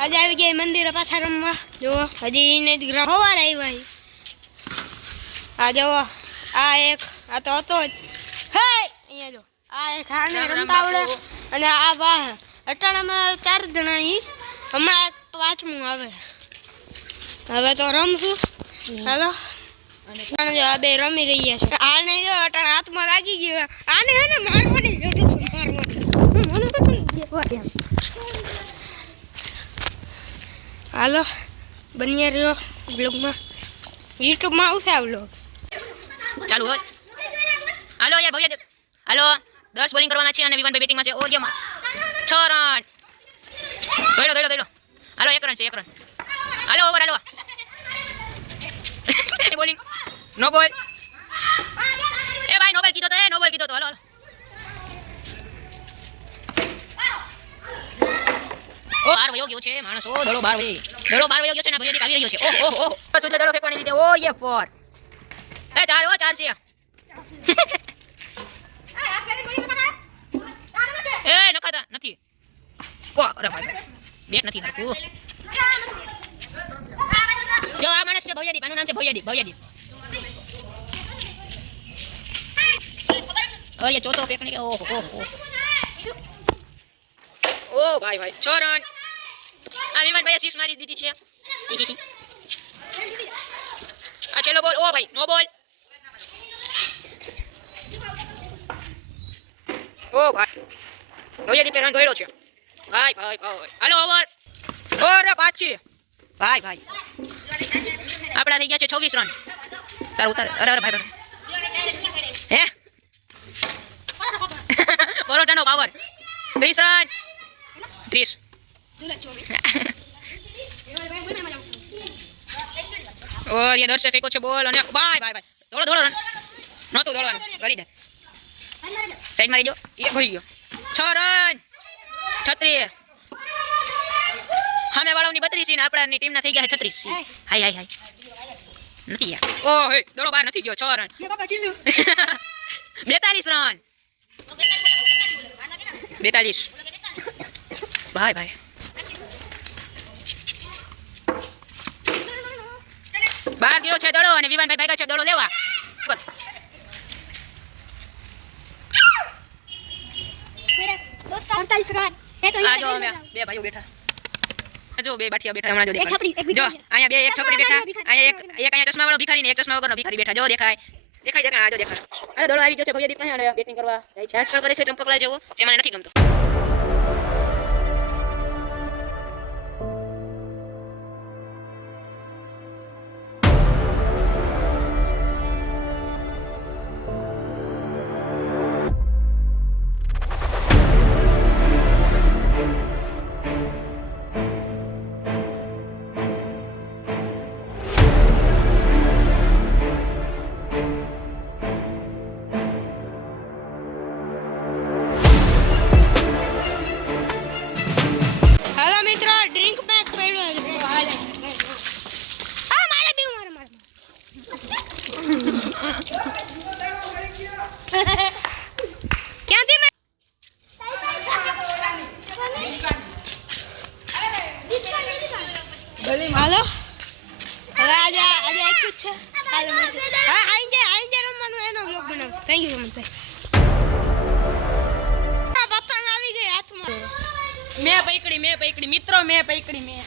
આજે આવી ગયા મંદિરે પાછા રમવા. જો હજી ને હવાર આવ્યા. આ જો આ એક આ તો હતો જ. હે અહીંયા જો આ એક હાને રમતા આવડે અને આ વાહ અટાણામાં 4 જણા ઈ હમણાં એક પાંચમું આવે. હવે તો રમશું. હાલો અને જો આ બે રમી રહ્યા છે. આને જો અટાણા હાથમાં લાગી ગયો. આને હે ને મારવાની જરૂર છે. મારવાની. હાલો બન્યા રહ્યો બ્લોગમાં. યુટ્યુબમાં આવશે આ બ્લોગ ચાલુ હોય. હાલો યાર ભવ્ય હાલો 10 બોલિંગ કરવાના છે અને વિવાનભાઈ બેટિંગમાં છે. ઓવરમાં 6 રન. દોડો હાલો 1 રન છે. 1 રન હાલો ઓવર હાલો બોલિંગ નો બોલ. એ ભાઈ નો બોલ કીધો તો હાલો ઓ બાર વયો ગયો છે માણસ. ઓ દડો બાર વયો ગયો છે ને ભૈયાજી આવી રહ્યો છે. ઓહો સુધી દડો ફેંકવાની લીધે. ઓ યે 4 એ 4 છે. એ નખાતા નથી. ઓ અરે ભાઈ બેટ નથી નાખું. જો આ માણસ છે ભૈયાજી. આનું નામ છે ભૈયાજી. અરે ચોથો ફેંકને કે ઓહો ઓ ભાઈ 6 રન. આ વિવાનભાઈ 6 મારી દીધી છે. આ છેલ્લો બોલ. ઓ ભાઈ નો બોલ. ઓ ભાઈ ભૈયાજી રન દોડ્યો છે. ભાઈ હાલો ઓવર. ઓરે પાછી ભાઈ આપડા થઈ ગયા છે 26 રન. તાર ઉતાર. અરે ભાઈ હે પરોટાનો પાવર 30 રન. 30 ઓર ये दर्शक फेंको छे बोल અને ભાઈ દોડો રન નહોતું દોડવાનું. કરી દે સાઈડ મારી જો. એ ભરી ગયો. 6 રન 36. સામે વાળાની 32 ને આપણાની ટીમના થઈ ગયા છે 36. હાય નથી યાર. ઓ હે દોડો બહાર નથી ગયો. 6 રન 42 રન 42 ભાઈ બહાર ગયો છે દડો અને વિવાનભાઈ ભાગ્યા છે દડો લેવા. આ જો અમે બે ભાઈઓ બેઠા. જો બે બાઠિયા બેઠા હમણાં જો દેખાય. જો અહીંયા બે એક છોકરી બેઠા. અહીંયા એક અહીંયા ચશ્મા વાળો ભિખારી ને એક ચશ્મા વગરનો ભિખારી બેઠા. જો દેખાય. આ જો દેખાય. અરે દડો આવી ગયો છે ભૈયાજી પાસે અને બેટિંગ કરવા જાય છે. હેડસ્ટોર કરે છે ચંપકલા જેવો. જે મને નથી ગમતો. હાલો મિત્રો ડ્રિંક પેક પડ્યો છે. આ મારે બી મારે ક્યાંથી હાલો હવે આજે આખું જ છે. હા આઈને રમવાનું એનો બ્લોગ બનાવ. થેન્ક યુ સો મચ ભાઈ. પતંગ આવી ગઈ હાથમાં. મેં પકડી મિત્રો મેં પકડી.